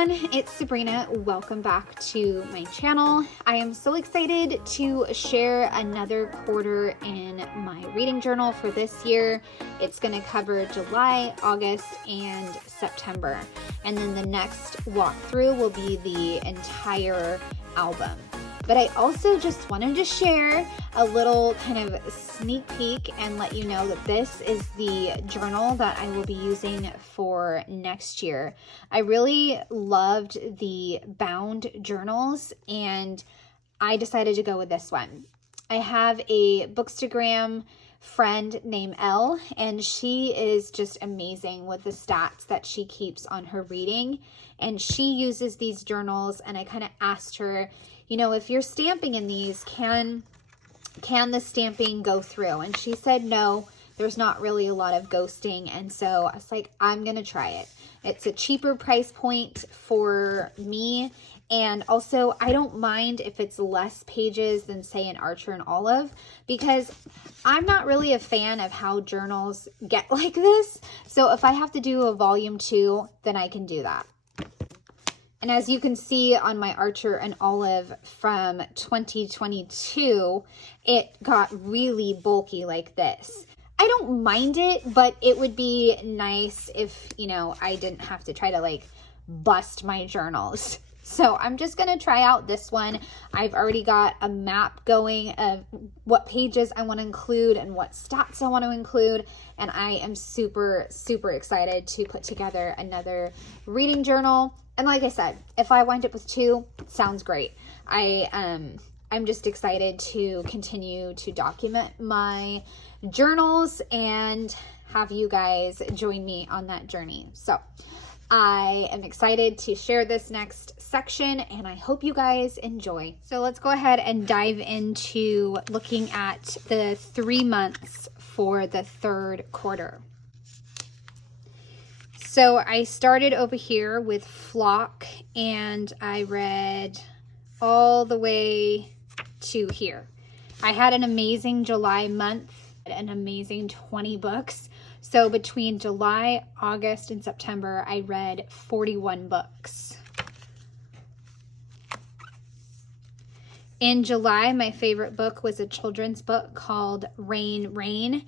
everyone, it's Sabrina. Welcome back to my channel. I am so excited to share another quarter in my reading journal for this year. It's going to cover July, August, and September. And then the next walkthrough will be the entire album. But I also just wanted to share a little kind of sneak peek and let you know that this is the journal that I will be using for next year. I really loved the bound journals and I decided to go with this one. I have a Bookstagram friend named Elle, and she is just amazing with the stats that she keeps on her reading, and she uses these journals, and I kind of asked her, you know, if you're stamping in these, can the stamping go through? And she said no, there's not really a lot of ghosting, and so I was like, I'm gonna try it. It's a cheaper price point for me, and also I don't mind if it's less pages than say an Archer and Olive, because I'm not really a fan of how journals get like this. So if I have to do a volume 2, then I can do that. And as you can see on my Archer and Olive from 2022, it got really bulky like this. I don't mind it, but it would be nice if, you know, I didn't have to try to like bust my journals. So I'm just going to try out this one. I've already got a map going of what pages I want to include and what stats I want to include. And I am super, super excited to put together another reading journal. And like I said, if I wind up with 2, it sounds great. I'm just excited to continue to document my journals and have you guys join me on that journey. So I am excited to share this next section and I hope you guys enjoy. So let's go ahead and dive into looking at the 3 months for the 3rd quarter. So I started over here with Flock and I read all the way to here. I had an amazing July month, an amazing 20 books. So between July, August, and September, I read 41 books. In July, my favorite book was a children's book called Rain, Rain.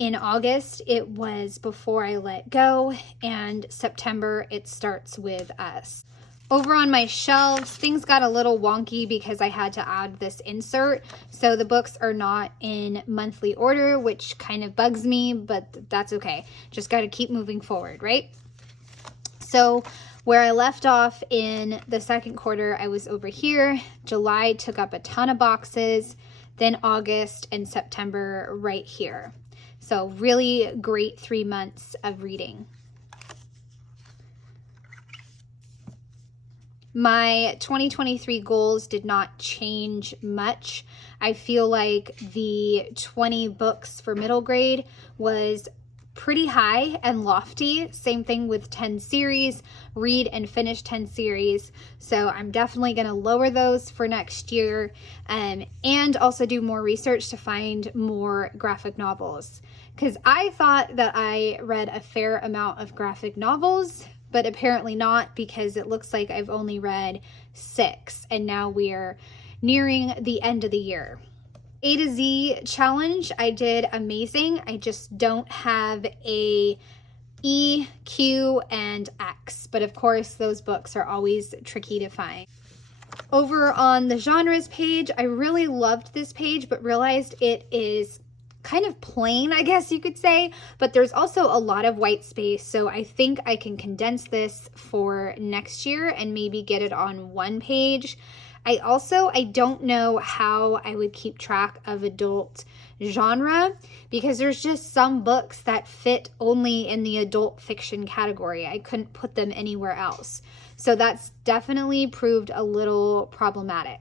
In August, it was Before I Let Go, and September, it starts with Us. Over on my shelves, things got a little wonky because I had to add this insert. So the books are not in monthly order, which kind of bugs me, but that's okay. Just got to keep moving forward, right? So where I left off in the 2nd quarter, I was over here. July took up a ton of boxes, then August and September right here. So really great 3 months of reading. My 2023 goals did not change much. I feel like the 20 books for middle grade was pretty high and lofty. Same thing with 10 series, read and finish 10 series. So I'm definitely going to lower those for next year, and also do more research to find more graphic novels. Because I thought that I read a fair amount of graphic novels, but apparently not, because it looks like I've only read 6 and now we're nearing the end of the year. A to Z challenge, I did amazing. I just don't have a E, Q, and X, but of course those books are always tricky to find. Over on the genres page, I really loved this page, but realized it is kind of plain, I guess you could say, but there's also a lot of white space, so I think I can condense this for next year and maybe get it on 1 page. I don't know how I would keep track of adult genre, because there's just some books that fit only in the adult fiction category. I couldn't put them anywhere else, so that's definitely proved a little problematic.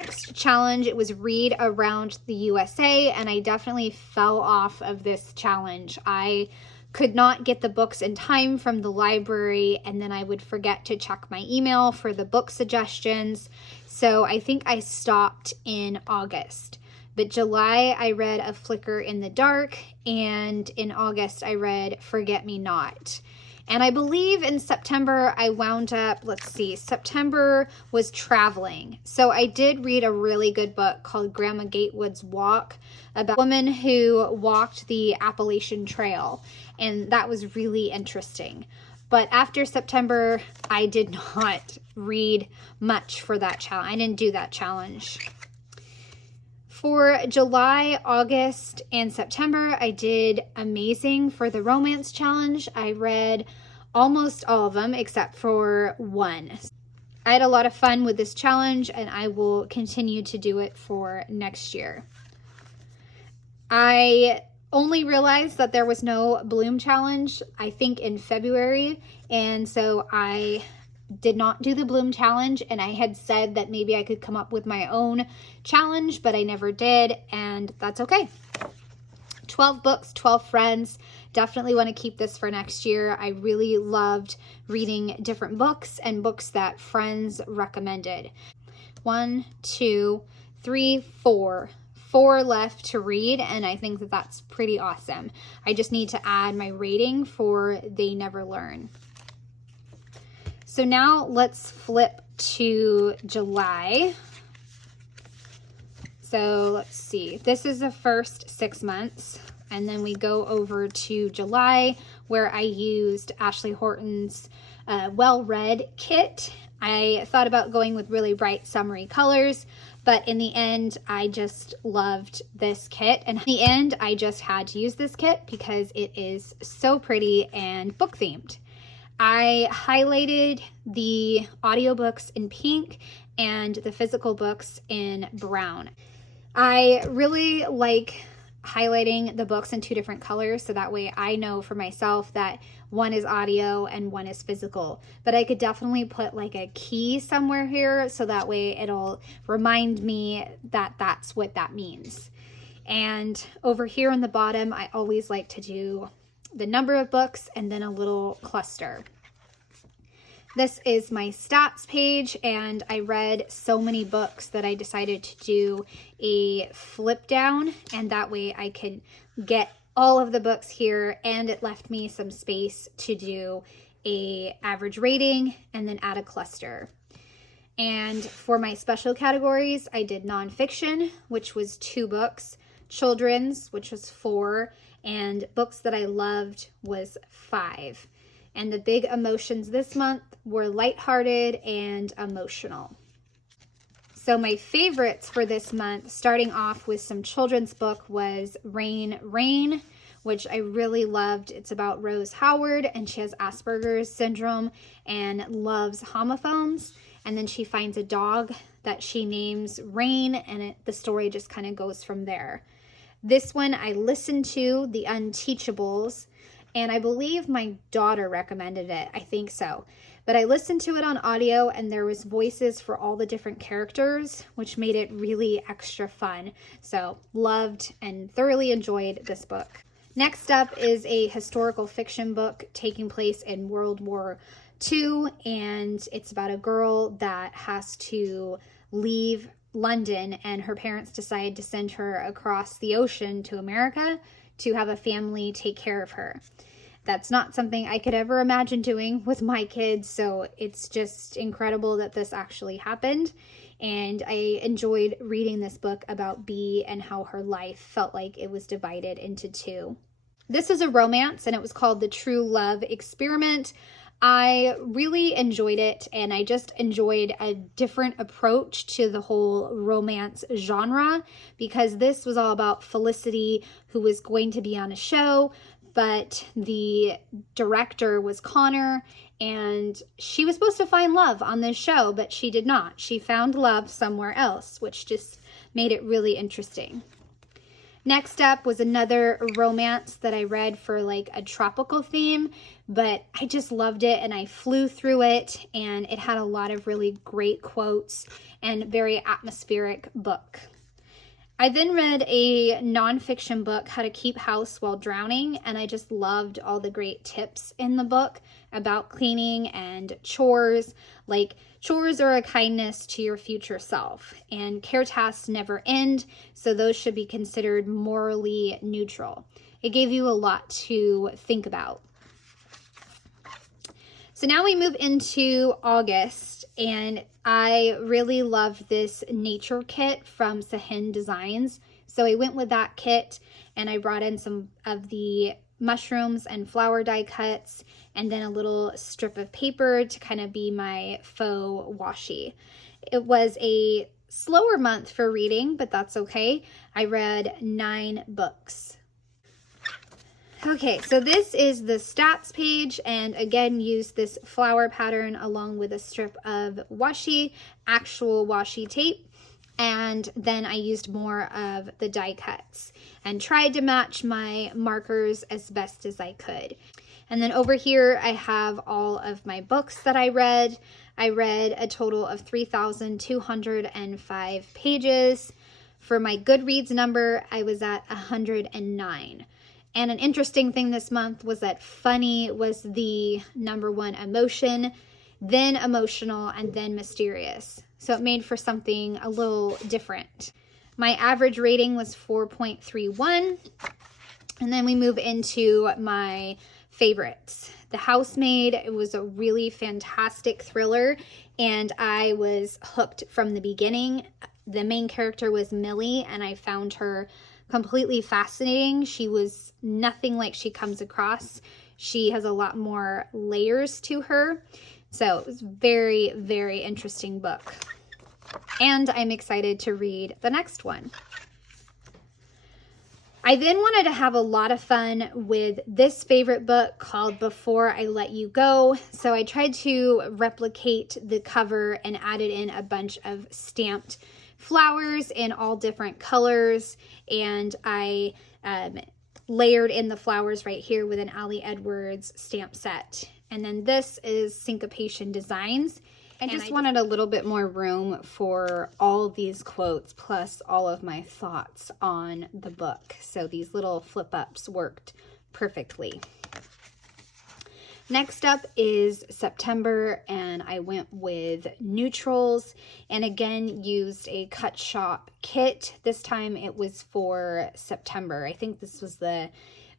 Next challenge, it was read around the USA, and I definitely fell off of this challenge. I could not get the books in time from the library, and then I would forget to check my email for the book suggestions. So I think I stopped in August. But July, I read A Flicker in the Dark, and in August, I read Forget Me Not. And I believe in September I wound up, let's see, September was traveling. So I did read a really good book called Grandma Gatewood's Walk about a woman who walked the Appalachian Trail. And that was really interesting. But after September, I did not read much for that challenge. I didn't do that challenge. For July, August, and September, I did amazing for the romance challenge. I read almost all of them except for one. I had a lot of fun with this challenge, and I will continue to do it for next year. I only realized that there was no Bloom challenge, I think in February, and so I did not do the Bloom challenge, and I had said that maybe I could come up with my own challenge, but I never did, and that's okay. 12 books, 12 friends. Definitely want to keep this for next year. I really loved reading different books and books that friends recommended. 1, 2, 3, 4. 4 left to read, and I think that that's pretty awesome. I just need to add my rating for They Never Learn. So now let's flip to July. So let's see, this is the first 6 months, and then we go over to July where I used Ashley Horton's Well Read kit. I thought about going with really bright summery colors, but in the end, I just loved this kit. And in the end, I just had to use this kit because it is so pretty and book themed. I highlighted the audiobooks in pink and the physical books in brown. I really like highlighting the books in 2 different colors, so that way I know for myself that one is audio and one is physical. But I could definitely put like a key somewhere here, so that way it'll remind me that that's what that means. And over here on the bottom, I always like to do the number of books and then a little cluster. This is my stats page, and I read so many books that I decided to do a flip down, and that way I could get all of the books here, and it left me some space to do a average rating and then add a cluster. And for my special categories, I did nonfiction, which was 2 books, children's, which was 4, and books that I loved was 5. And the big emotions this month were lighthearted and emotional. So my favorites for this month, starting off with some children's book, was Rain, Rain, which I really loved. It's about Rose Howard, and she has Asperger's syndrome and loves homophones. And then she finds a dog that she names Rain, and the story just kind of goes from there. This one I listened to, The Unteachables, and I believe my daughter recommended it. I think so. But I listened to it on audio, and there was voices for all the different characters, which made it really extra fun. So loved and thoroughly enjoyed this book. Next up is a historical fiction book taking place in World War II, and it's about a girl that has to leave London, and her parents decide to send her across the ocean to America to have a family take care of her. That's not something I could ever imagine doing with my kids, so it's just incredible that this actually happened. And I enjoyed reading this book about Bee and how her life felt like it was divided into 2. This is a romance, and it was called The True Love Experiment. I really enjoyed it, and I just enjoyed a different approach to the whole romance genre, because this was all about Felicity, who was going to be on a show, but the director was Connor, and she was supposed to find love on this show, but she did not. She found love somewhere else, which just made it really interesting. Next up was another romance that I read for like a tropical theme, but I just loved it, and I flew through it, and it had a lot of really great quotes and very atmospheric book. I then read a nonfiction book, How to Keep House While Drowning, and I just loved all the great tips in the book about cleaning and chores. Like, chores are a kindness to your future self, and care tasks never end, so those should be considered morally neutral. It gave you a lot to think about. So now we move into August, and I really love this nature kit from Sahin Designs. So I went with that kit, and I brought in some of the mushrooms and flower die cuts, and then a little strip of paper to kind of be my faux washi. It was a slower month for reading, but that's okay. I read 9 books. Okay, so this is the stats page, and again, use this flower pattern along with a strip of washi, actual washi tape, and then I used more of the die cuts and tried to match my markers as best as I could. And then over here, I have all of my books that I read. I read a total of 3,205 pages. For my Goodreads number, I was at 109. And an interesting thing this month was that funny was the #1 emotion, then emotional, and then mysterious. So it made for something a little different. My average rating was 4.31. And then we move into my favorites. The Housemaid, it was a really fantastic thriller, and I was hooked from the beginning. The main character was Millie, and I found her completely fascinating. She was nothing like she comes across. She has a lot more layers to her. So it was very, very interesting book. And I'm excited to read the next one. I then wanted to have a lot of fun with this favorite book called Before I Let You Go. So I tried to replicate the cover and added in a bunch of stamped flowers in all different colors, and I layered in the flowers right here with an Ali Edwards stamp set. And then this is Syncopation Designs. I just wanted a little bit more room for all these quotes plus all of my thoughts on the book. So these little flip ups worked perfectly. Next up is September, and I went with neutrals and again used a CutShoppe kit. This time it was for September. I think this was the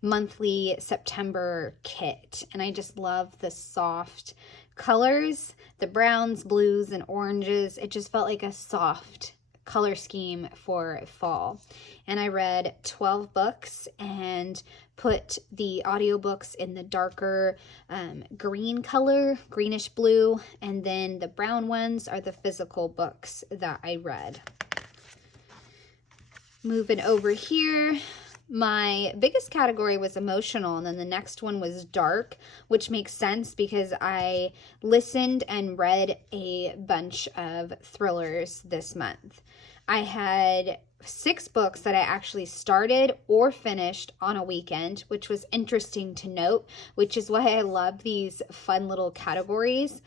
monthly September kit, and I just love the soft colors, the browns, blues, and oranges. It just felt like a soft color scheme for fall. And I read 12 books and put the audiobooks in the darker green color, greenish blue, and then the brown ones are the physical books that I read. Moving over here, my biggest category was emotional, and then the next one was dark, which makes sense because I listened and read a bunch of thrillers this month. I had 6 books that I actually started or finished on a weekend, which was interesting to note, which is why I love these fun little categories.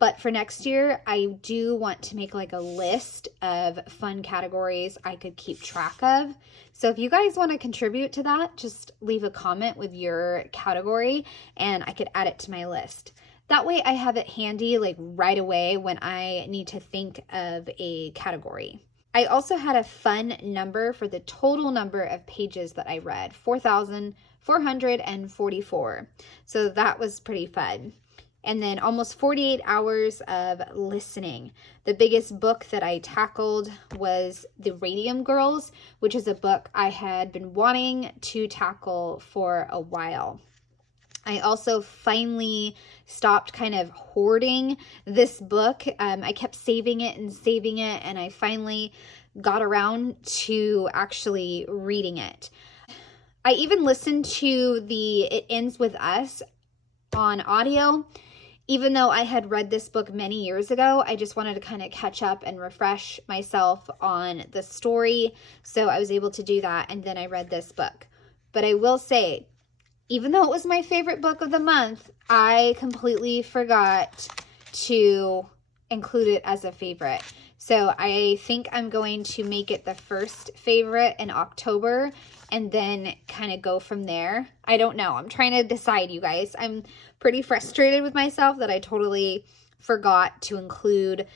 But for next year, I do want to make like a list of fun categories I could keep track of. So if you guys want to contribute to that, just leave a comment with your category and I could add it to my list. That way I have it handy like right away when I need to think of a category. I also had a fun number for the total number of pages that I read, 4,444. So that was pretty fun. And then almost 48 hours of listening. The biggest book that I tackled was The Radium Girls, which is a book I had been wanting to tackle for a while. I also finally stopped kind of hoarding this book. I kept saving it, and I finally got around to actually reading it. I even listened to the It Ends With Us on audio. Even though I had read this book many years ago, I just wanted to kind of catch up and refresh myself on the story. So I was able to do that, and then I read this book. But I will say, even though it was my favorite book of the month, I completely forgot to include it as a favorite. So I think I'm going to make it the first favorite in October and then kind of go from there. I don't know. I'm trying to decide, you guys. I'm pretty frustrated with myself that I totally forgot to include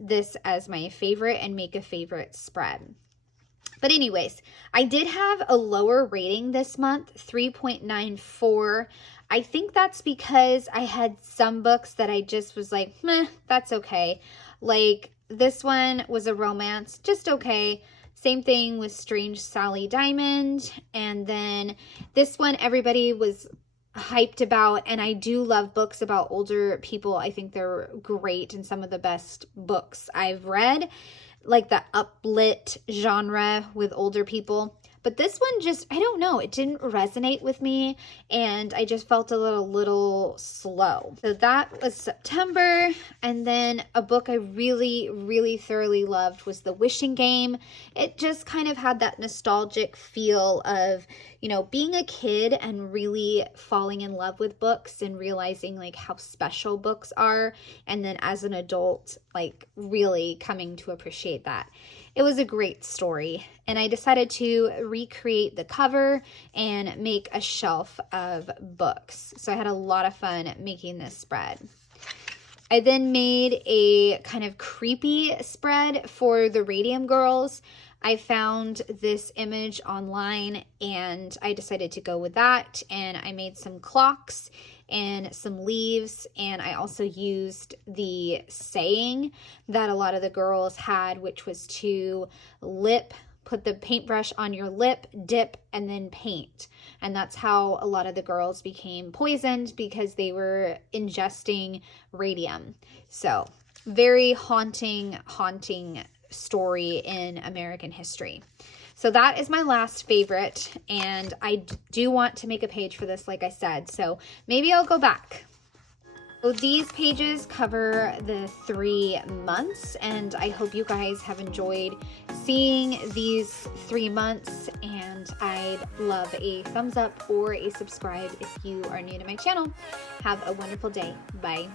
this as my favorite and make a favorite spread. But anyways, I did have a lower rating this month, 3.94. I think that's because I had some books that I just was like, meh, that's okay. Like this one was a romance, just okay. Same thing with Strange Sally Diamond. And then this one everybody was hyped about, and I do love books about older people. I think they're great and some of the best books I've read, like the uplit genre with older people. But this one just, I don't know, it didn't resonate with me, and I just felt a little slow. So that was September. And then a book I really thoroughly loved was The Wishing Game. It just kind of had that nostalgic feel of, you know, being a kid and really falling in love with books and realizing like how special books are, and then as an adult, like really coming to appreciate that. It was a great story, and I decided to recreate the cover and make a shelf of books. So I had a lot of fun making this spread. I then made a kind of creepy spread for the Radium Girls. I found this image online and I decided to go with that, and I made some clocks and some leaves, and I also used the saying that a lot of the girls had, which was to put the paintbrush on your lip, dip, and then paint. And that's how a lot of the girls became poisoned, because they were ingesting radium. So very haunting story in American history. So that is my last favorite, and I do want to make a page for this, like I said, so maybe I'll go back. So these pages cover the 3 months, and I hope you guys have enjoyed seeing these 3 months, and I'd love a thumbs up or a subscribe if you are new to my channel. Have a wonderful day. Bye.